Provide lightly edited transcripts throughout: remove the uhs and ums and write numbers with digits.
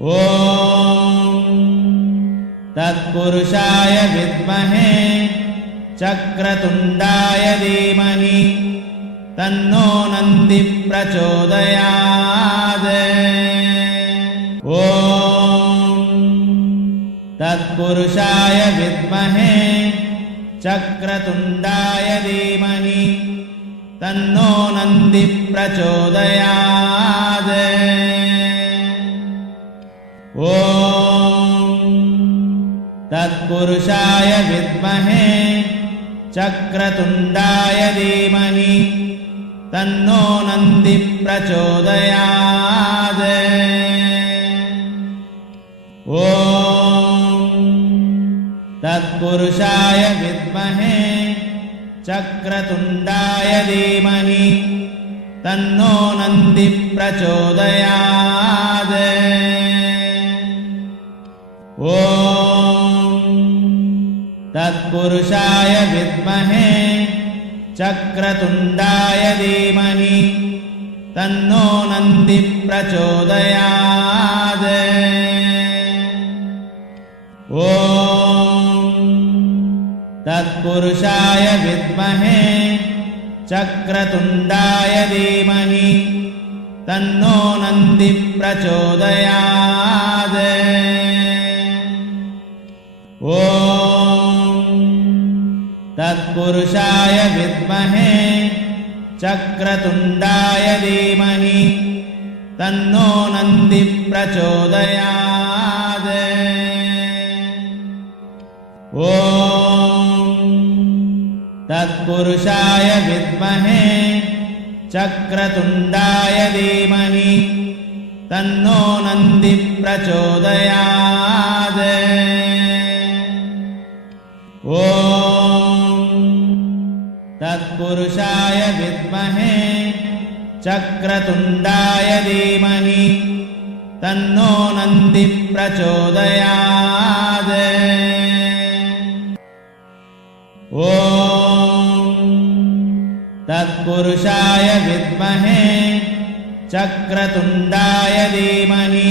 ॐ तत्पुरुषाय विद्महे चक्रतुण्डाय धीमहि तन्नो नन्दी प्रचोदयात्। ॐ तत्पुरुषाय विद्महे चक्रतुण्डाय धीमहि तन्नो नन्दी प्रचोदयात्। ॐ तत्पुरुषाय विद्महे चक्रतुण्डाय धीमहि तन्नो नन्दी प्रचोदयात्। ॐ तत्पुरुषाय विद्महे चक्रतुण्डाय धीमहि तन्नो नन्दी प्रचोदयात्। ॐ तत्पुरुषाय विद्महे चक्रतुण्डाय धीमहि तन्नो नन्दी प्रचोदयात्। ॐ तत्पुरुषाय विद्महे चक्रतुण्डाय धीमहि तन्नो नन्दी प्रचोदयात्। ॐ तत्पुरुषाय विद्महे चक्रतुण्डाय धीमहि तन्नो नन्दी प्रचोदयात्। ॐ तत्पुरुषाय विद्महे चक्रतुण्डाय धीमहि तन्नो नन्दी प्रचोदयात्। ॐ तत्पुरुषाय विद्महे चक्रतुण्डाय धीमहि तन्नो नन्दी प्रचोदयात्। ॐ तत्पुरुषाय विद्महे चक्रतुण्डाय धीमहि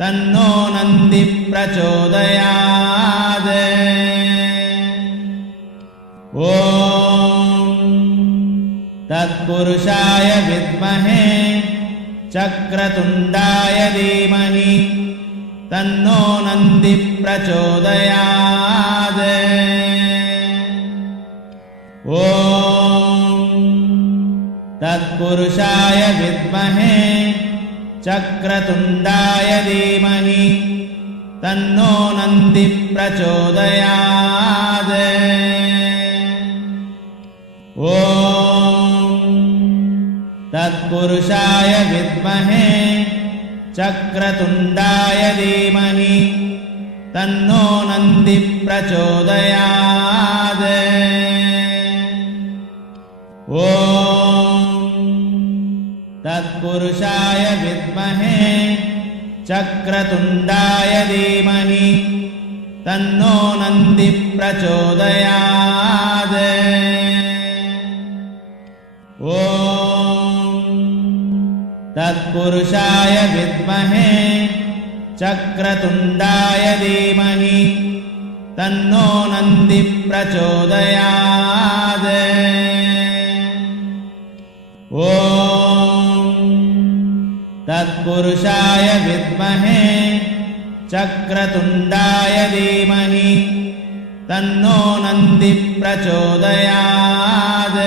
तन्नो नन्दी प्रचोदयात्। ॐ तत्पुरुषाय विद्महे चक्रतुण्डाय धीमहि तन्नो नन्दी प्रचोदयात्। ॐ तत्पुरुषाय विद्महे चक्रतुण्डाय धीमहि तन्नो नन्दी प्रचोदयात्। ॐ तत्पुरुषाय विद्महे चक्रतुण्डाय धीमहि तन्नो नन्दी प्रचोदयात्। ॐ तत्पुरुषाय विद्महे चक्रतुण्डाय धीमहि तन्नो नन्दी प्रचोदयात्। ॐ तत्पुरुषाय विद्महे चक्रतुण्डाय धीमहि तन्नो नन्दी प्रचोदयात्। ॐ तत्पुरुषाय विद्महे चक्रतुण्डाय धीमहि तन्नो नन्दी प्रचोदयात्।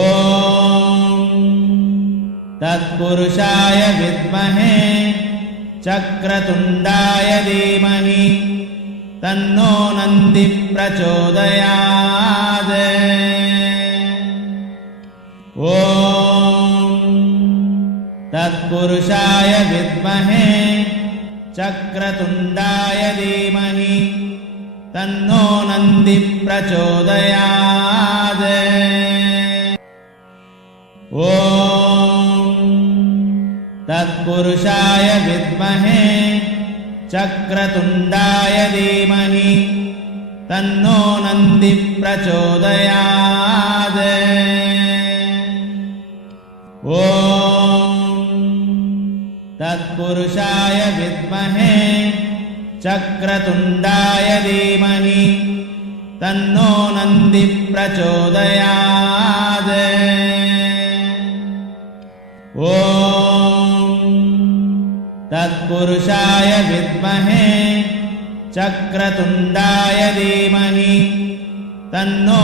ॐ तत्पुरुषाय विद्महे चक्रतुण्डाय धीमहि तन्नो नन्दी प्रचोदयात्। ॐ तत्पुरुषाय विद्महे चक्रतुण्डाय धीमहि तन्नो नन्दी प्रचोदयात्। ॐ तत्पुरुषाय विद्महे चक्रतुण्डाय धीमहि तन्नो नन्दी प्रचोदयात्। ॐ तत्पुरुषाय विद्महे चक्रतुण्डाय धीमहि तन्नो नन्दी प्रचोदयात्। ॐ तत्पुरुषाय विद्महे चक्रतुण्डाय धीमहि तन्नो